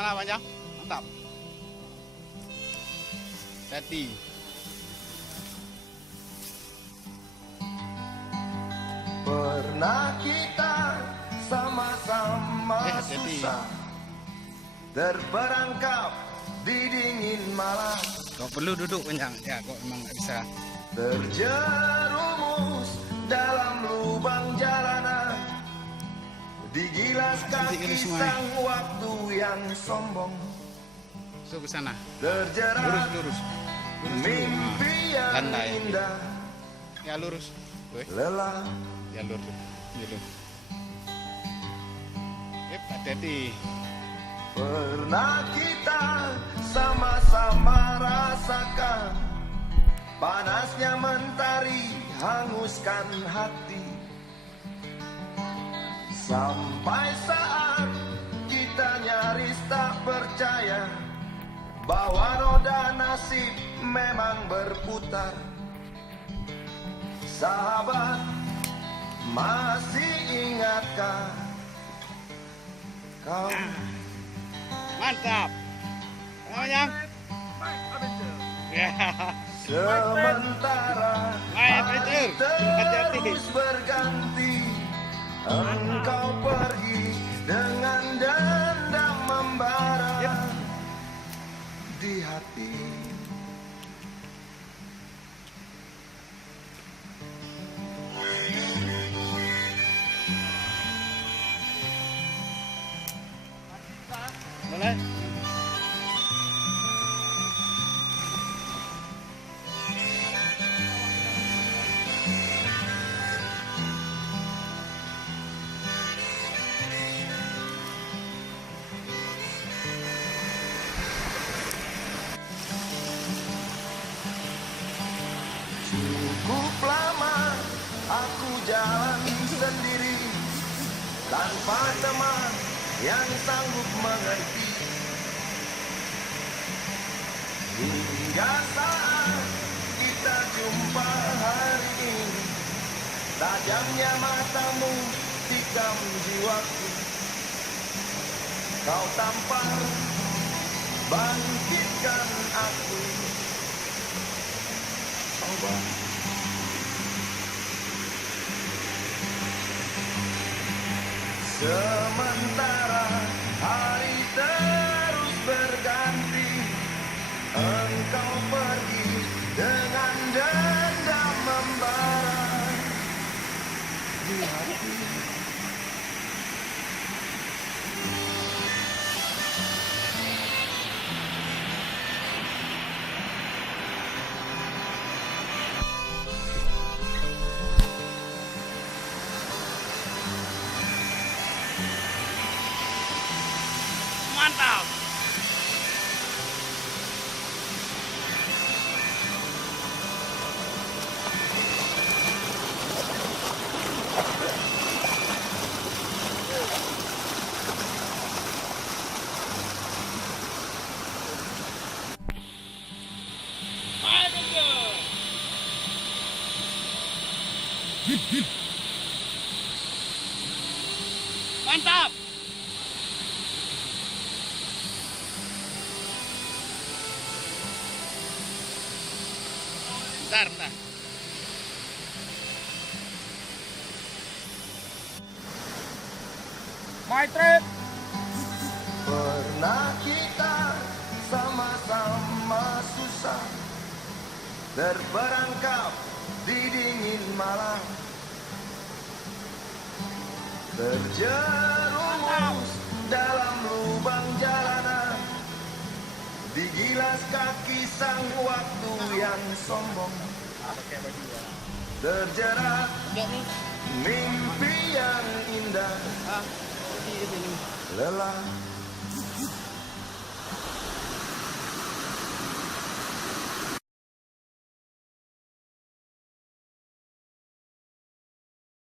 Mana panjang? Mantap. Hati. Pernah kita sama-sama hati-hati. susah, terperangkap di dingin malam. Kau perlu duduk panjang. Ya, kok emang nggak bisa. Terjerumus dalam lubang jalanan, digilas kaki sang waktu yang sombong. So ke sana. Terjerat Lurus. mimpi yang Landai. indah, Ya lurus. Woi, lelah. ya lurus. Gitu. Hati-hati. Pernah kita sama-sama rasakan panasnya mentari hanguskan hati, sampai saat kita nyaris tak percaya bahwa roda nasib memang berputar. Sahabat, masih ingatkah kau? Mantap. Panjang. Ya. Sementara hari terus berganti, engkau pergi dengan dendam membara di hati. Boleh? Cukup lama aku jalan sendiri, tanpa teman yang sanggup mengerti, hingga saat kita jumpa hari ini. Tajamnya matamu tikam jiwaku, kau tampar bangkitkan aku. Coba sementara hari terus berganti, engkau pergi dengan dendam membara di hati. Mantap. Mantap. Bentar. My trip. Pernah kita sama-sama susah, terperangkap di dingin malam, terjerumus dalam lubang jalanan, digilas kaki sang waktu yang sombong. Terjerat mimpi yang indah, lelah.